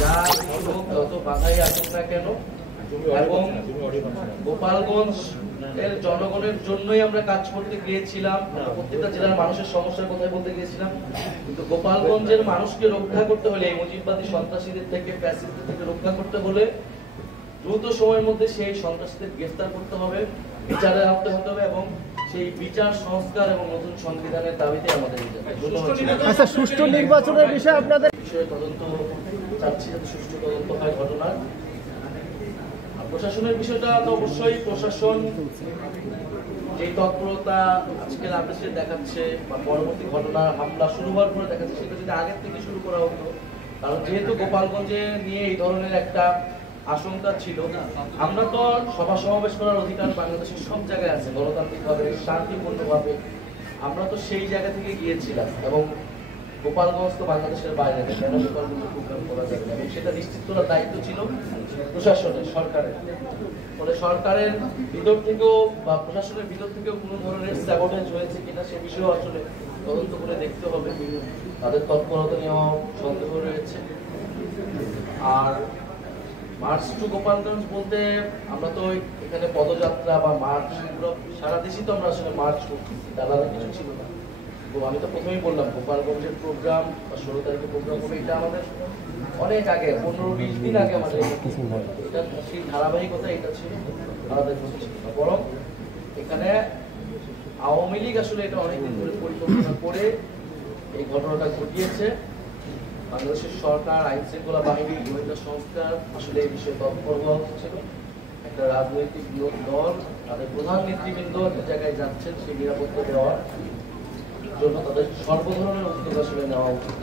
যা যত বাধাই আসুক না কেন, এবং গোপালগঞ্জ এর জনগণের জন্যই আমরা কাজ করতে গিয়েছিলাম, প্রত্যেকটা জেলার মানুষের সমস্যার কথা বলতে গিয়েছিলাম। কিন্তু গোপালগঞ্জের মানুষকে রক্ষা করতে হলে, এই মুজিববাদী সন্ত্রাসীদের থেকে, ফ্যাসিস্টদের থেকে রক্ষা করতে হলে দ্রুত সময়ের মধ্যে সেই সন্ত্রাসীদের গ্রেফতার করতে হবে, বিচারে আনতে হতে হবে, এবং সেই বিচার সংস্কার এবং নতুন সংবিধানের দাবিতে আমাদের আচ্ছা, সুষ্ঠু নির্বাচনের বিষয়ে আপনাদের বিষয়ে তদন্ত চাচ্ছি, যাতে সুষ্ঠু তদন্ত হয় ঘটনার। প্রশাসনের বিষয়টা তো অবশ্যই প্রশাসন যে তৎপরতা আজকে আদেশে দেখাচ্ছে বা পরবর্তী ঘটনা হামলা শুরু হওয়ার পরে দেখাচ্ছে, সেটা যদি আগের থেকে শুরু করা হতো। কারণ যেহেতু গোপালগঞ্জে নিয়ে এই ধরনের একটা আশঙ্কা ছিল, আমরা তো সভা সমাবেশ করার অধিকার বাংলাদেশের সব জায়গায় আছে, গণতান্ত্রিকভাবে শান্তিপূর্ণভাবে। আমরা তো সেই জায়গা থেকে গিয়েছিলাম, এবং গোপালগঞ্জ তো বাংলাদেশের বাইরে, গোপালগঞ্জে প্রোগ্রাম করা যাবে না, এবং সেটা নিশ্চিত করার দায়িত্ব ছিল প্রশাসনের, সরকারের। ফলে সরকারের ভিতর থেকেও বা প্রশাসনের ভিতর থেকেও কোনো ধরনের স্যাবোটেজ হয়েছে কিনা সে বিষয়েও আসলে তদন্ত করে দেখতে হবে। তাদের তৎপরতা নিয়েও সন্দেহ রয়েছে। আর মার্চ টু গোপালগঞ্জ বলতে আমরা তো এখানে পদযাত্রা বা মার্চ, সারা দেশই তো আমরা আসলে মার্চ করছি, আলাদা কিছু ছিল না। তো আমি তো প্রথমেই বললাম, গোপালগঞ্জের প্রোগ্রাম বা 16 তারিখে প্রোগ্রাম হবে, এটা আমাদের অনেক আগে, 15-20 দিন আগে আমাদের এটা সেই ধারাবাহিকতা এটা ছিল, আলাদা কিছু ছিল না। বরং এখানে আওয়ামী লীগ আসলে এটা অনেকদিন ধরে পরিকল্পনা করে এই ঘটনাটা ঘটিয়েছে। বাংলাদেশের সরকার, আইন শৃঙ্খলা বাহিনী, গোয়েন্দা সংস্থা আসলে এই বিষয়ে তৎপর হওয়া হচ্ছিল। একটা রাজনৈতিক দল তাদের প্রধান নেতৃবৃন্দ যে জায়গায় যাচ্ছেন সেই নিরাপত্তা দেওয়ার জন্য তাদের সর্ব ধরনের উদ্যোগ আসলে নেওয়া উচিত।